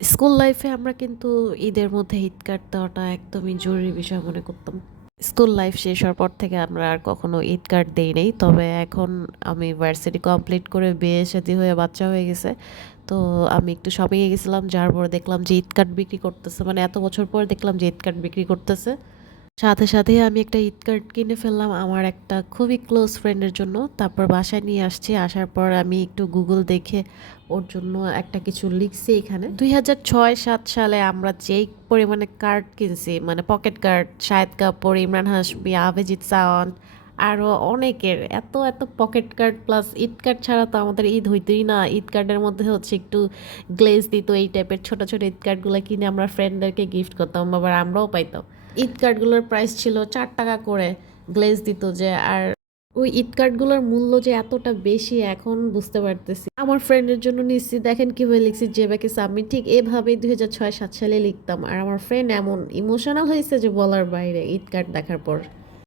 School লাইফে আমরা কিন্তু ঈদের মধ্যে ঈদ কার্ড দেওয়াটা একদমই জরুরি বিষয় মনে করতাম। স্কুল লাইফ শেষ হওয়ার পর থেকে আমরা আর কখনো ঈদ কার্ড দেই নাই। তবে এখন আমি ভার্সিটি কমপ্লিট করে বিয়ে শাদী হয়ে বাচ্চা হয়ে গেছে। তো আমি একটু শপিংয়ে গেছিলাম, যার পরে দেখলাম যে ঈদ কার্ড বিক্রি করতেছে। মানে এত বছর পর দেখলাম যে ঈদ কার্ড বিক্রি করতেছে। সাথে সাথেই আমি একটা ঈদ কার্ড কিনে ফেললাম আমার একটা খুবই ক্লোজ ফ্রেন্ডের জন্য। তারপর বাসায় নিয়ে আসছি। আসার পর আমি একটু গুগল দেখে ওর জন্য একটা কিছু লিখছি এখানে। 2006-07 সালে আমরা যেই পরিমাণে কার্ড কিনছি, মানে পকেট কার্ড, শাহিদ কাপুর, ইমরান হাশমি, আভিজিৎ সাওয়ান্ত, আরও অনেকের এত এত pocket card plus Eid card ছাড়া তো আমাদের ঈদ হইতোই না। ঈদ কার্ডের মধ্যে হচ্ছে একটু গ্লেজ দিত, এই টাইপের ছোট ছোট ঈদ কার্ডগুলো কিনে আমরা ফ্রেন্ডদেরকে গিফট করতাম, আবার আমরাও পাইতাম। ঈদ কার্ডগুলোর প্রাইস ছিল 4 টাকা করে, গ্লেজ দিত যে। আর ওই ঈদ কার্ডগুলোর মূল্য যে এতটা বেশি এখন বুঝতে পারতেছি। আমার ফ্রেন্ডের জন্য নিচ্ছি, দেখেন কিভাবে লিখছি, জেবাকে আমি ঠিক এভাবেই 2006-07 সালে লিখতাম। আর আমার ফ্রেন্ড এমন ইমোশনাল হয়েছে যে বলার বাইরে ঈদ কার্ড দেখার পর।